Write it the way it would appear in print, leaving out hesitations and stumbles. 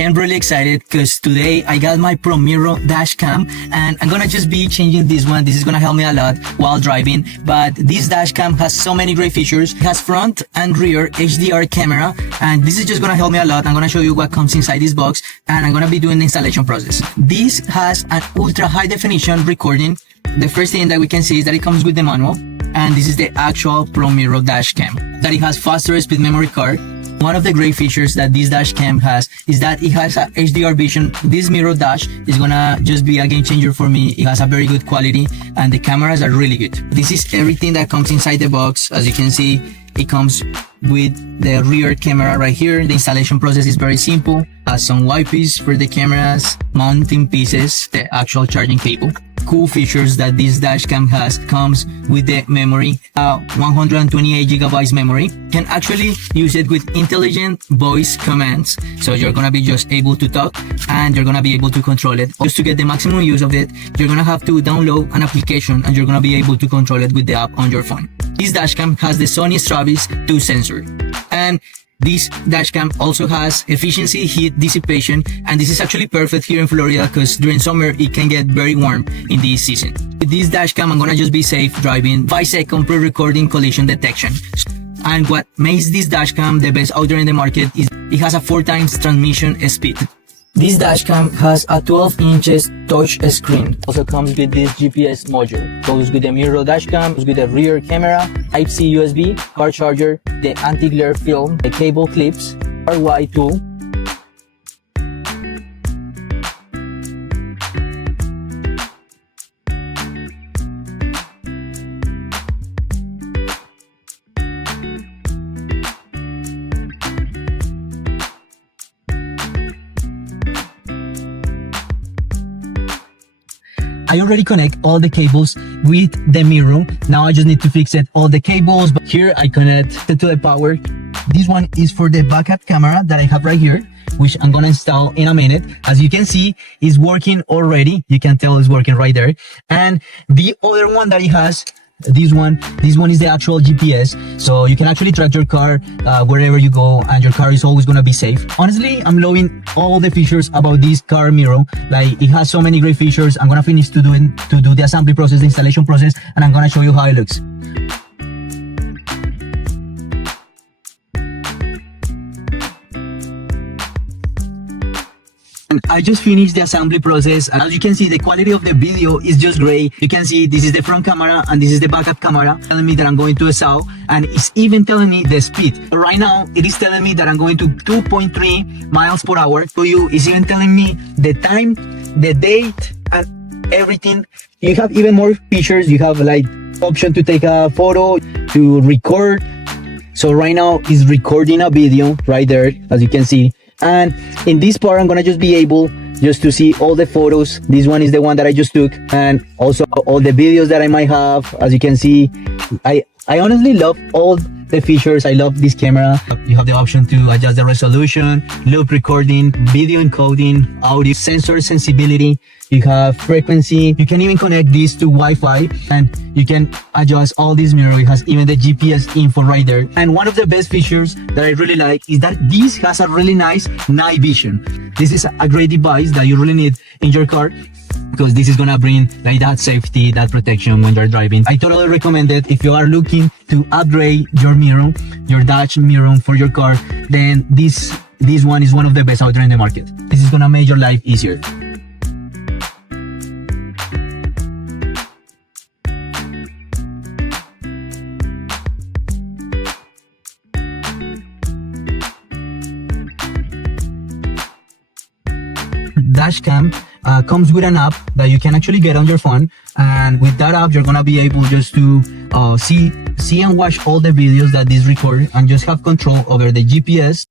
I am really excited because today I got my Pro Mirror Dashcam and I'm gonna just be changing this one. This is gonna help me a lot while driving, but this dashcam has so many great features. It has front and rear HDR camera, and this is just gonna help me a lot. I'm gonna show you what comes inside this box, and I'm gonna be doing the installation process. This has an ultra high definition recording. The first thing that we can see is that it comes with the manual, and this is the actual Pro Mirror Dashcam. That it has faster speed memory card. One of the great features that this dashcam has is that it has a HDR vision. This mirror dash is gonna just be a game changer for me. It has a very good quality and the cameras are really good. This is everything that comes inside the box. As you can see, it comes with the rear camera right here. The installation process is very simple. Has some wipes for the cameras, mounting pieces, the actual charging cable. Cool features that this dashcam has comes with the memory, 128 gigabytes memory. Can actually use it with intelligent voice commands, so you're gonna be just able to talk and you're gonna be able to control it. Just to get the maximum use of it, you're gonna have to download an application and you're gonna be able to control it with the app on your phone. This dashcam has the Sony Starvis 2 sensor, and this dashcam also has efficiency heat dissipation, and this is actually perfect here in Florida because during summer it can get very warm in this season. With this dashcam, I'm gonna just be safe driving. 5-second pre-recording collision detection. And what makes this dashcam the best out there in the market is it has a 4 times transmission speed. This dashcam has a 12 inches touch screen. Also comes with this GPS module. Goes with the Mirror Dashcam, goes with the rear camera, Type-C USB, car charger, the anti-glare film, the cable clips, RY tool. I already connect all the cables with the mirror. Now I just need to fix it all the cables, but here I connect it to the power. This one is for the backup camera that I have right here, which I'm gonna install in a minute. As you can see, it's working already. You can tell it's working right there. And the other one that it has, this one is the actual GPS, so you can actually track your car wherever you go, and your car is always gonna be safe. Honestly, I'm loving all the features about this car mirror. Like, it has so many great features. I'm gonna finish to do the assembly process, the installation process, and I'm gonna show you how it looks. And I just finished the assembly process, and as you can see, the quality of the video is just great. You can see this is the front camera and this is the backup camera, telling me that I'm going to SAW, and it's even telling me the speed. Right now, it is telling me that I'm going to 2.3 miles per hour. To you, it's even telling me the time, the date, and everything. You have even more features. You have like option to take a photo, to record. So right now, it's recording a video right there, as you can see. And in this part, I'm gonna just be able just to see all the photos. This one is the one that I just took, and also all the videos that I might have. As you can see, I honestly love all the features. I love this camera. You have the option to adjust the resolution, loop recording, video encoding, audio, sensor sensibility. You have frequency. You can even connect this to Wi-Fi, and you can adjust all this mirror. It has even the GPS info right there. And one of the best features that I really like is that this has a really nice night vision. This is a great device that you really need in your car, because this is gonna bring like that safety, that protection when you're driving. I totally recommend it. If you are looking to upgrade your mirror, your dash mirror for your car, then this one is one of the best out there in the market. This is gonna make your life easier. Dashcam comes with an app that you can actually get on your phone, and with that app you're gonna be able just to see and watch all the videos that this record, and just have control over the GPS.